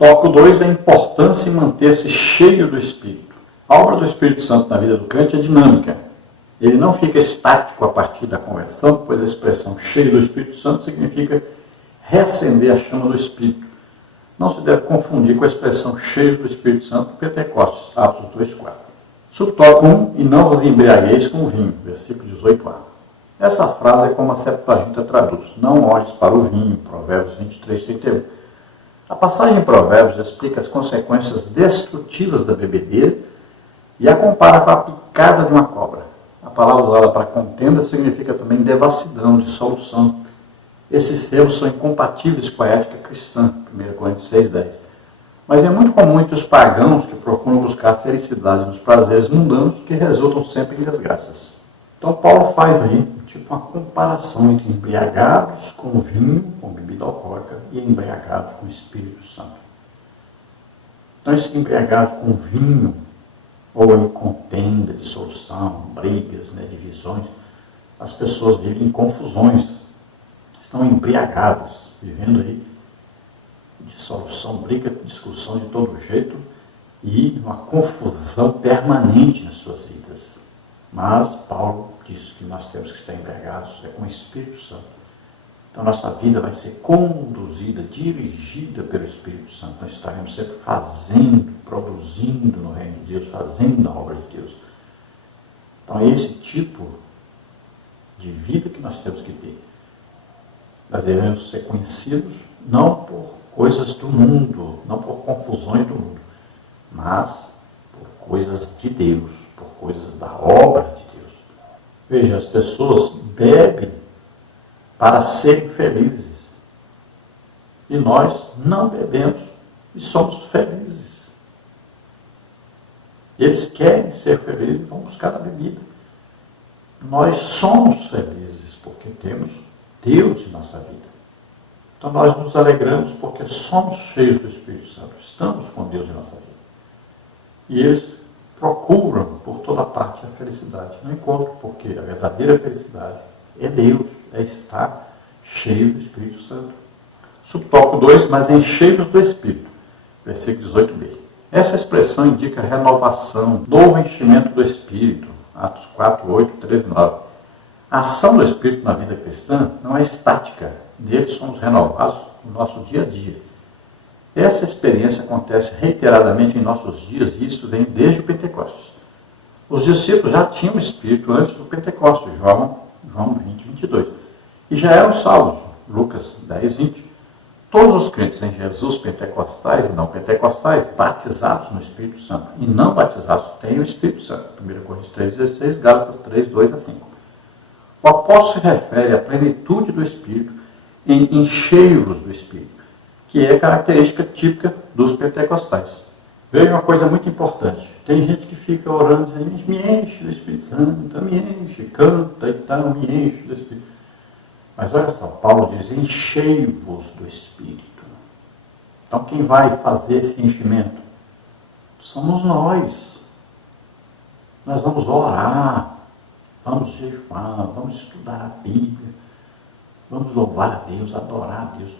Tópico 2, a importância em manter-se cheio do Espírito. A obra do Espírito Santo na vida do crente é dinâmica. Ele não fica estático a partir da conversão, pois a expressão cheio do Espírito Santo significa reacender a chama do Espírito. Não se deve confundir com a expressão cheios do Espírito Santo em Pentecostes, Atos 2:4. Subtópico 1, e não vos embriagueis com vinho, versículo 18a. Essa frase é como a Septuaginta traduz, não olhes para o vinho, Provérbios 23:31. A passagem em Provérbios explica as consequências destrutivas da bebedeira e a compara com a picada de uma cobra. A palavra usada para contenda significa também devassidão, dissolução. Esses termos são incompatíveis com a ética cristã, 1 Coríntios 6:10. Mas é muito comum entre os pagãos que procuram buscar felicidade nos prazeres mundanos que resultam sempre em desgraças. Então Paulo faz aí tipo uma comparação entre embriagados com vinho, com bebida alcoólica, e embriagados com o Espírito Santo. Então esse embriagados com vinho, ou em contenda, dissolução, brigas, divisões, as pessoas vivem em confusões, estão embriagadas, vivendo aí dissolução, briga, discussão de todo jeito e uma confusão permanente nas suas vidas. Mas Paulo diz que nós temos que estar embriagados com o Espírito Santo. Então nossa vida vai ser conduzida, dirigida pelo Espírito Santo. Nós estaremos sempre fazendo, produzindo no reino de Deus, fazendo a obra de Deus. Então é esse tipo de vida que nós temos que ter. Nós devemos ser conhecidos não por coisas do mundo, não por confusões do mundo, mas por coisas de Deus, por coisas da obra de Deus. Veja, as pessoas bebem para serem felizes. E nós não bebemos e somos felizes. Eles querem ser felizes e vão buscar a bebida. Nós somos felizes porque temos Deus em nossa vida. Então nós nos alegramos porque somos cheios do Espírito Santo. Estamos com Deus em nossa vida. E eles procuram por toda parte a felicidade. Não encontram, porque a verdadeira felicidade é Deus, é estar cheio do Espírito Santo. Subtópico 2, mas encheios do Espírito. Versículo 18b. Essa expressão indica renovação, novo enchimento do Espírito. Atos 4, 8, 13, 9. A ação do Espírito na vida cristã não é estática. Nele somos renovados no nosso dia a dia. Essa experiência acontece reiteradamente em nossos dias e isso vem desde o Pentecostes. Os discípulos já tinham o Espírito antes do Pentecostes, João 20, 22. E já eram salvos, Lucas 10, 20. Todos os crentes em Jesus, pentecostais e não pentecostais, batizados no Espírito Santo e não batizados, têm o Espírito Santo. 1 Coríntios 3, 16, Gálatas 3, 2 a 5. O apóstolo se refere à plenitude do Espírito em encheios do Espírito, que é característica típica dos pentecostais. Veja uma coisa muito importante. Tem gente que fica orando dizendo, me enche do Espírito Santo, me enche, canta e tal, me enche do Espírito. Mas olha só, Paulo diz, enchei-vos do Espírito. Então quem vai fazer esse enchimento? Somos nós. Nós vamos orar, vamos jejuar, vamos estudar a Bíblia, vamos louvar a Deus, adorar a Deus.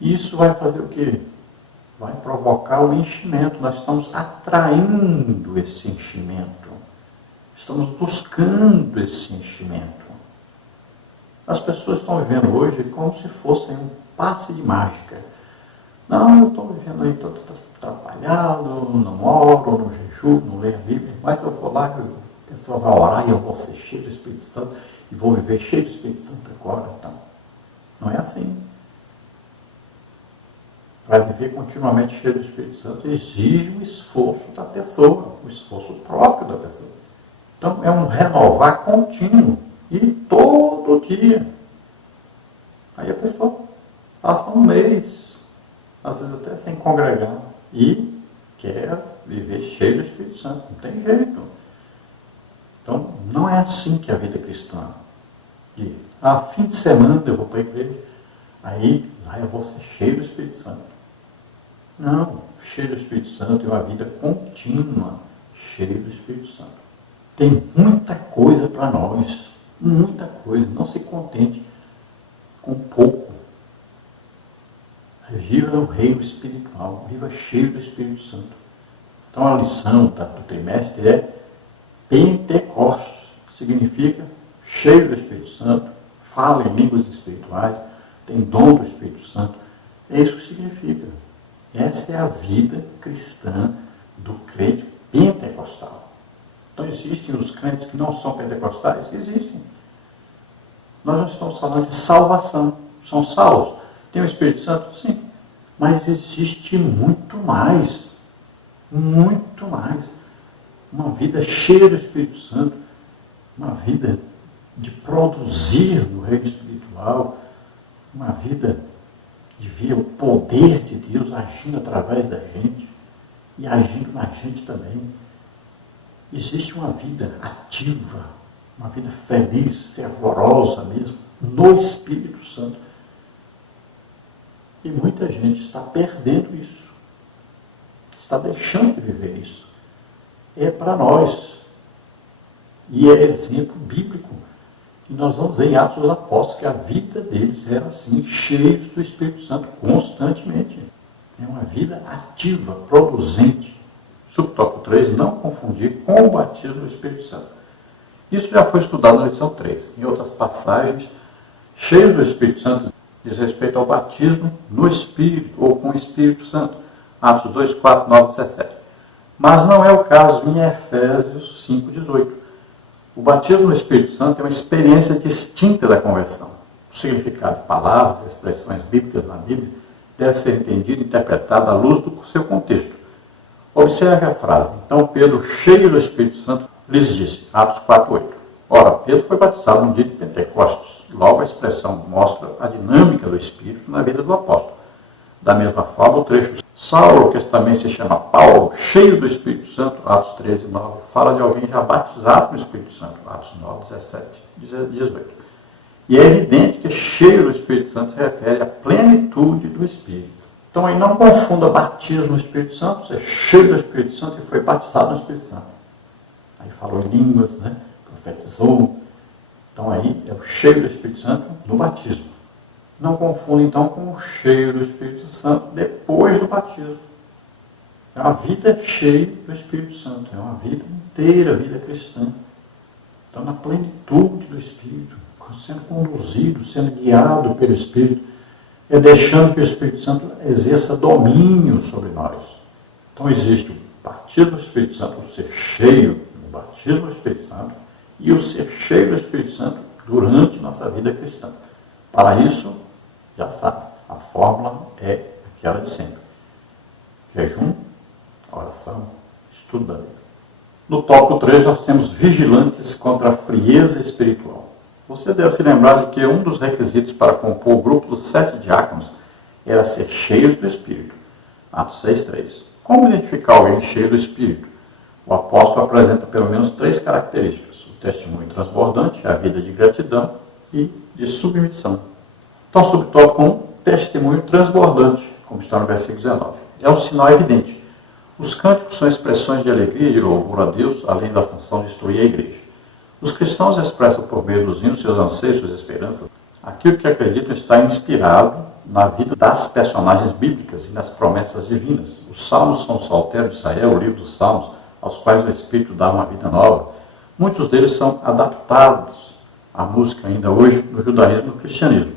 Isso vai fazer o quê? Vai provocar o enchimento. Nós estamos atraindo esse enchimento. Estamos buscando esse enchimento. As pessoas estão vivendo hoje como se fossem um passe de mágica. Não, eu estou vivendo aí, estou atrapalhado, não oro, não jejuo, não leio a Bíblia, mas eu vou lá, a pessoa vai orar e eu vou ser cheio do Espírito Santo e vou viver cheio do Espírito Santo agora. Então, não é assim. Para viver continuamente cheio do Espírito Santo exige um esforço da pessoa, um esforço próprio da pessoa. Então é um renovar contínuo e todo dia. Aí a pessoa passa um mês, às vezes até sem congregar, e quer viver cheio do Espírito Santo. Não tem jeito. Então não é assim que é a vida cristã. E fim de semana eu vou para a igreja, aí lá eu vou ser cheio do Espírito Santo. Não, cheio do Espírito Santo é uma vida contínua, cheio do Espírito Santo. Tem muita coisa para nós, muita coisa. Não se contente com pouco. viva o reino espiritual, viva cheio do Espírito Santo. Então a lição do trimestre é Pentecostes, que significa cheio do Espírito Santo, fala em línguas espirituais, tem dom do Espírito Santo. É isso que significa. Essa é a vida cristã do crente pentecostal. Então existem os crentes que não são pentecostais? Existem. Nós não estamos falando de salvação. São salvos. Tem o Espírito Santo? Sim. Mas existe muito mais. Muito mais. Uma vida cheia do Espírito Santo. Uma vida de produzir no reino espiritual. Uma vida de ver o poder de Deus agindo através da gente. E agindo na gente também. Existe uma vida ativa. Uma vida feliz, fervorosa mesmo. No Espírito Santo. E muita gente está perdendo isso. Está deixando de viver isso. É para nós. E é exemplo bíblico. E nós vamos ver em Atos dos Apóstolos que a vida deles era assim, cheios do Espírito Santo constantemente. É uma vida ativa, produzente. Subtópico 3, não confundir com o batismo do Espírito Santo. Isso já foi estudado na lição 3. Em outras passagens, cheios do Espírito Santo diz respeito ao batismo no Espírito ou com o Espírito Santo. Atos 2, 4, 9, 17. Mas não é o caso em Efésios 5, 18. O batismo no Espírito Santo é uma experiência distinta da conversão. O significado de palavras e expressões bíblicas na Bíblia deve ser entendido e interpretado à luz do seu contexto. Observe a frase. Então Pedro, cheio do Espírito Santo, lhes disse, Atos 4, 8. Ora, Pedro foi batizado no dia de Pentecostes. Logo a expressão mostra a dinâmica do Espírito na vida do apóstolo. Da mesma forma, o trecho Saulo, que também se chama Paulo, cheio do Espírito Santo, Atos 13, 9, fala de alguém já batizado no Espírito Santo, Atos 9, 17, 18. E é evidente que cheio do Espírito Santo se refere à plenitude do Espírito. Então aí não confunda batismo no Espírito Santo, você é cheio do Espírito Santo e foi batizado no Espírito Santo. Aí falou em línguas, né? Profetizou. Então aí é o cheio do Espírito Santo no batismo. Não confunda então com o cheio do Espírito Santo depois do batismo. É uma vida cheia do Espírito Santo, é uma vida inteira, vida cristã. Então na plenitude do Espírito, sendo conduzido, sendo guiado pelo Espírito, é deixando que o Espírito Santo exerça domínio sobre nós. Então existe o batismo do Espírito Santo, o ser cheio do batismo do Espírito Santo, e o ser cheio do Espírito Santo durante nossa vida cristã. Para isso, já sabe, a fórmula é aquela de sempre. Jejum, oração, estudo da Bíblia. No tópico 3, nós temos vigilantes contra a frieza espiritual. Você deve se lembrar de que um dos requisitos para compor o grupo dos 7 diáconos era ser cheios do Espírito. Atos 6:3. Como identificar alguém cheio do Espírito? O apóstolo apresenta pelo menos 3 características. O testemunho transbordante, a vida de gratidão e de submissão. Então, subtópico 1, testemunho transbordante, como está no versículo 19. É um sinal evidente. Os cânticos são expressões de alegria e de louvor a Deus, além da função de instruir a igreja. Os cristãos expressam por meio dos hinos seus anseios, suas esperanças. Aquilo que acreditam está inspirado na vida das personagens bíblicas e nas promessas divinas. Os salmos são o saltério de Israel, o livro dos salmos, aos quais o Espírito dá uma vida nova. Muitos deles são adaptados à música ainda hoje no judaísmo e no cristianismo.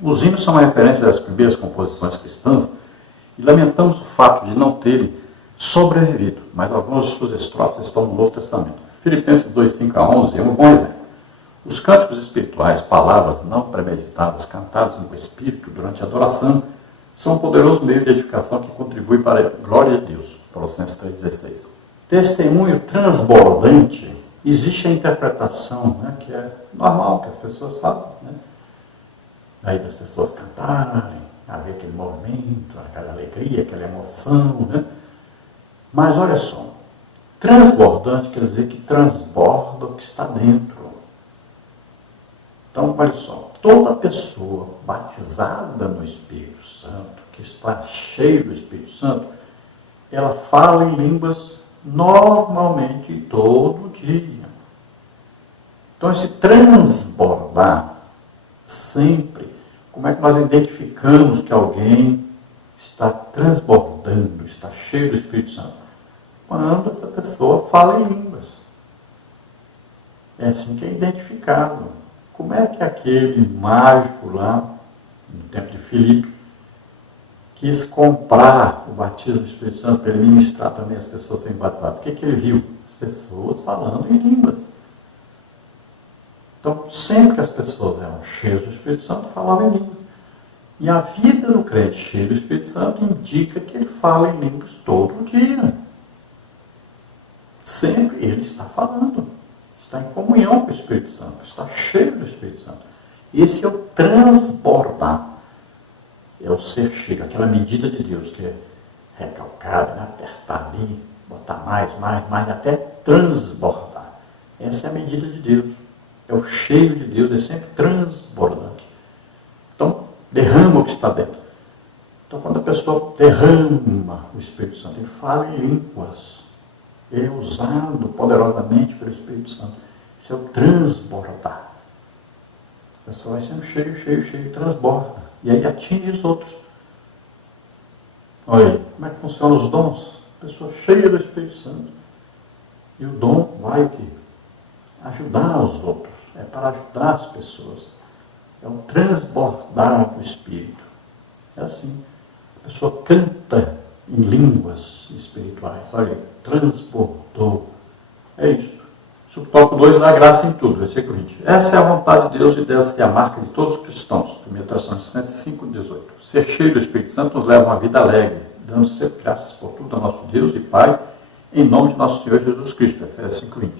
Os hinos são uma referência às primeiras composições cristãs e lamentamos o fato de não terem sobrevivido, mas algumas de suas estrofes estão no Novo Testamento. Filipenses 2, 5 a 11 é um bom exemplo. Os cânticos espirituais, palavras não premeditadas, cantadas no Espírito durante a adoração, são um poderoso meio de edificação que contribui para a glória de Deus. Colossenses 3,16. Testemunho transbordante, existe a interpretação, né, que é normal, que as pessoas fazem, né? Aí das pessoas cantarem, haver aquele movimento, aquela alegria, aquela emoção, né? Mas olha só, transbordante quer dizer que transborda o que está dentro. Então, olha só, toda pessoa batizada no Espírito Santo, que está cheia do Espírito Santo, ela fala em línguas normalmente todo dia. Então, esse transbordar sempre, como é que nós identificamos que alguém está transbordando, está cheio do Espírito Santo? Quando essa pessoa fala em línguas. É assim que é identificado. Como é que aquele mágico lá, no tempo de Filipe, quis comprar o batismo do Espírito Santo para ele ministrar também as pessoas serem batizadas? O que ele viu? As pessoas falando em línguas. Então, sempre que as pessoas eram cheias do Espírito Santo, falavam em línguas. E a vida do crente cheio do Espírito Santo indica que ele fala em línguas todo dia. Sempre ele está falando. Está em comunhão com o Espírito Santo. Está cheio do Espírito Santo. Esse é o transbordar. É o ser cheio. Aquela medida de Deus que é recalcada, né? Apertar ali, botar mais, até transbordar. Essa é a medida de Deus. É o cheio de Deus, é sempre transbordante. Então, derrama o que está dentro. Então, quando a pessoa derrama o Espírito Santo, ele fala em línguas. Ele é usado poderosamente pelo Espírito Santo. Isso é o transbordar. A pessoa vai sendo cheio, transborda. E aí atinge os outros. Olha aí, como é que funcionam os dons? A pessoa cheia do Espírito Santo. E o dom vai o quê? Ajudar os outros. É para ajudar as pessoas. É um transbordar do Espírito. É assim. A pessoa canta em línguas espirituais. Olha, transbordou. É isso. Subtópico 2, dá graça em tudo. Versículo 20. Essa é a vontade de Deus e dessa que é a marca de todos os cristãos. 1 Tessalonicenses 5,18. Ser cheio do Espírito Santo nos leva a uma vida alegre, dando sempre graças por tudo a nosso Deus e Pai, em nome de nosso Senhor Jesus Cristo. Efésios 5,20.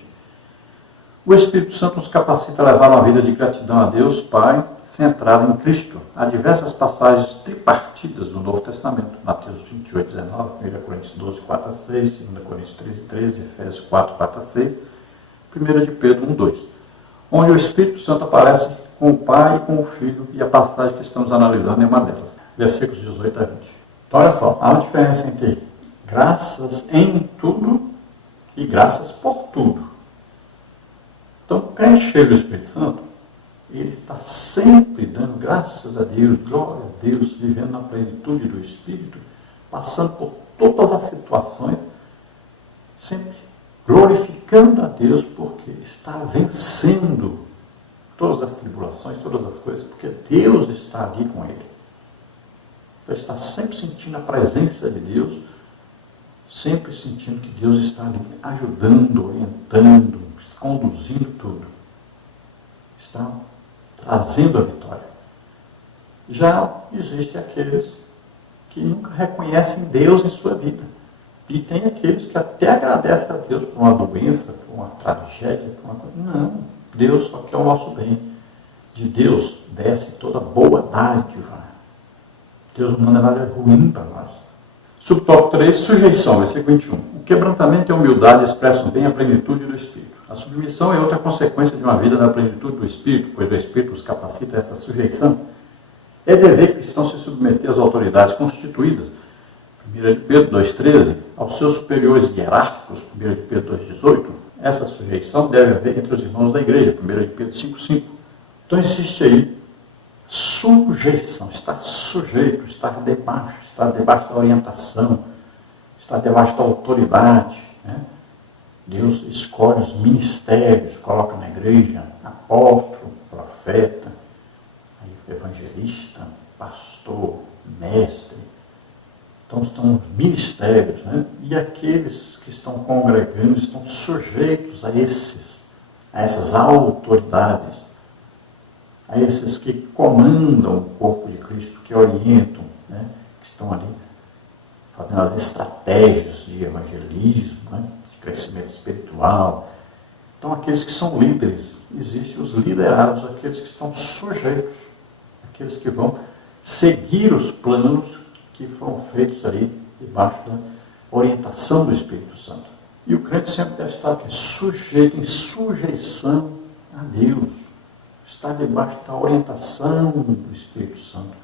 O Espírito Santo nos capacita a levar uma vida de gratidão a Deus, Pai, centrada em Cristo. Há diversas passagens tripartidas do Novo Testamento. Mateus 28, 19, 1 Coríntios 12, 4 a 6, 2 Coríntios 13, 13, Efésios 4, 4 a 6, 1 de Pedro 1, 2. Onde o Espírito Santo aparece com o Pai e com o Filho, e a passagem que estamos analisando é uma delas. Versículos 18 a 20. Então, olha só, há uma diferença entre graças em tudo e graças por tudo. Então, o crente cheio do Espírito Santo, ele está sempre dando graças a Deus, glória a Deus, vivendo na plenitude do Espírito, passando por todas as situações, sempre glorificando a Deus, porque está vencendo todas as tribulações, todas as coisas, porque Deus está ali com ele. Então, ele está sempre sentindo a presença de Deus, sempre sentindo que Deus está ali ajudando, orientando, conduzindo tudo. Está trazendo a vitória. Já existem aqueles que nunca reconhecem Deus em sua vida. E tem aqueles que até agradecem a Deus por uma doença, por uma tragédia, por uma coisa. Não, Deus só quer o nosso bem. De Deus desce toda boa dádiva. Deus não manda nada ruim para nós. Subtópico 3, sujeição, versículo 21. O quebrantamento e a humildade expressam bem a plenitude do Espírito. A submissão é outra consequência de uma vida da plenitude do Espírito, pois o Espírito os capacita a essa sujeição. É dever cristão se submeter às autoridades constituídas, 1 de Pedro 2,13, aos seus superiores hierárquicos, 1 de Pedro 2,18. Essa sujeição deve haver entre os irmãos da igreja, 1 de Pedro 5,5. Então existe aí sujeição, estar sujeito, estar debaixo da orientação, estar debaixo da autoridade, né? Deus escolhe os ministérios, coloca na igreja apóstolo, profeta, evangelista, pastor, mestre. Então estão os ministérios, né? E aqueles que estão congregando estão sujeitos a essas autoridades, a esses que comandam o corpo de Cristo, que orientam, né? Que estão ali fazendo as estratégias de evangelismo, né? Crescimento espiritual. Então, aqueles que são líderes, existem os liderados, aqueles que estão sujeitos, aqueles que vão seguir os planos que foram feitos ali debaixo da orientação do Espírito Santo. E o crente sempre deve estar aqui, sujeito, em sujeição a Deus, estar debaixo da orientação do Espírito Santo.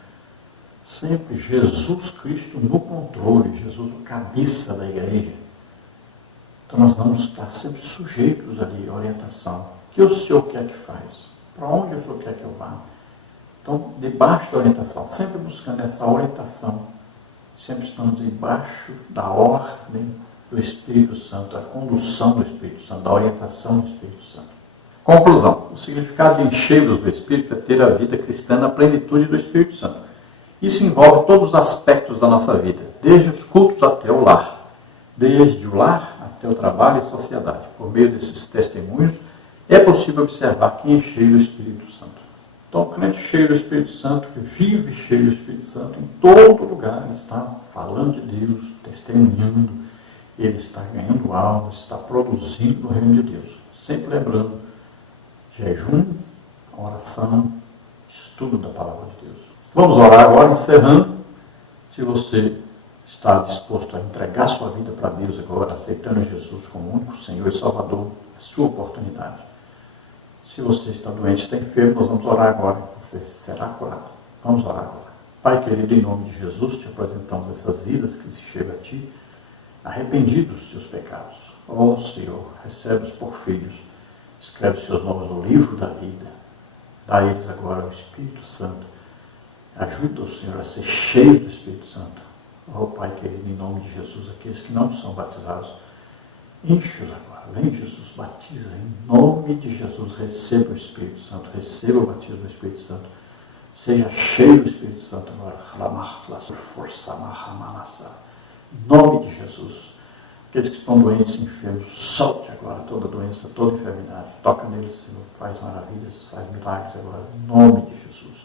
Sempre Jesus Cristo no controle, Jesus o cabeça da igreja. Então nós vamos estar sempre sujeitos ali à orientação. O que o Senhor quer que faz? Para onde o Senhor quer que eu vá? Então, debaixo da orientação, sempre buscando essa orientação sempre estamos debaixo da ordem do Espírito Santo, da condução do Espírito Santo, da orientação do Espírito Santo. Conclusão. O significado de enchê-los do Espírito é ter a vida cristã na plenitude do Espírito Santo. Isso envolve todos os aspectos da nossa vida, desde os cultos até o lar, desde o lar até o trabalho e sociedade. Por meio desses testemunhos, é possível observar quem é cheio do Espírito Santo. Então, o crente cheio do Espírito Santo, que vive cheio do Espírito Santo, em todo lugar, ele está falando de Deus, testemunhando, ele está ganhando almas, está produzindo no reino de Deus. Sempre lembrando, jejum, oração, estudo da palavra de Deus. Vamos orar agora, encerrando. Se você está disposto a entregar sua vida para Deus agora, aceitando Jesus como único Senhor e Salvador, é sua oportunidade. Se você está doente, está enfermo, nós vamos orar agora. Você será curado. Vamos orar agora. Pai querido, em nome de Jesus, te apresentamos essas vidas que se chegam a Ti, arrependidos dos seus pecados. Ó Senhor, recebe-os por filhos. Escreve seus nomes no livro da vida. Dá a eles agora o Espírito Santo. Ajuda o Senhor a ser cheio do Espírito Santo. Ó Pai querido, em nome de Jesus, aqueles que não são batizados, enche-os agora. Vem Jesus, batiza em nome de Jesus. Receba o Espírito Santo. Receba o batismo do Espírito Santo. Seja cheio do Espírito Santo agora. Em nome de Jesus. Aqueles que estão doentes, enfermos, solte agora toda doença, toda enfermidade. Toca neles, Senhor. Faz maravilhas, faz milagres agora. Em nome de Jesus.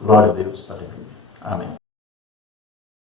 Glória a Deus. Aleluia. Amém.